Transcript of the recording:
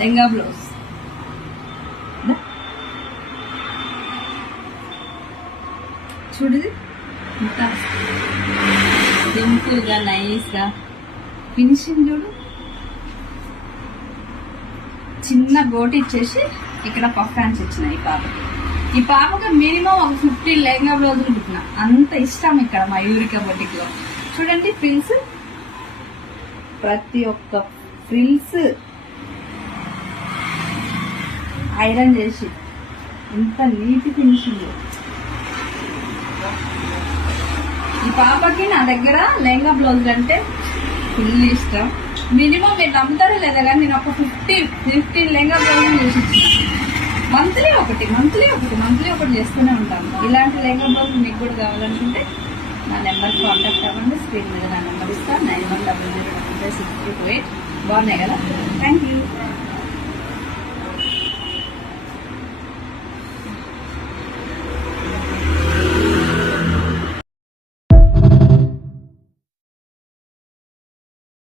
Lehenga blouse. చూడది ఇంకా simple గా nice గా ఫినిషింగ్ చూడు. చిన్న గోటి ఇచ్చేసి ఇక్కడ పఫ్ హ్యాండ్స్ ఇచ్చిన ఈ పాపకి మినిమం ఒక 50 లెహంగా బ్లౌజులు కుట్టిన. అంత ఇష్టం ఇక్కడ మయూరిక బొటిక్ లో. చూడండి ఫ్రిల్స్, ప్రతి ఒక్క ఫ్రిల్స్ ఐరన్ చేసి ఎంత నీట్ ఫినిషింగ్. ఈ పాపకి నా దగ్గర లెహంగా బ్లౌజ్ అంటే ఫుల్ ఇష్టం. మినిమం మీరు నమ్ముతారో లేదా కానీ నేను ఒక 15 లెహంగా బ్లౌజ్ చేసి ఇచ్చిన. మంత్లీ ఒకటి చేస్తూనే ఉంటాను. ఇలాంటి లెహంగా బ్లౌజ్ మీకు కూడా కావాలనుకుంటే నా నెంబర్కి కాంటాక్ట్ అవ్వండి. స్క్రీన్ మీద నా నెంబర్ ఇస్తాను 9100 బాగున్నాయి కదా. Thank you.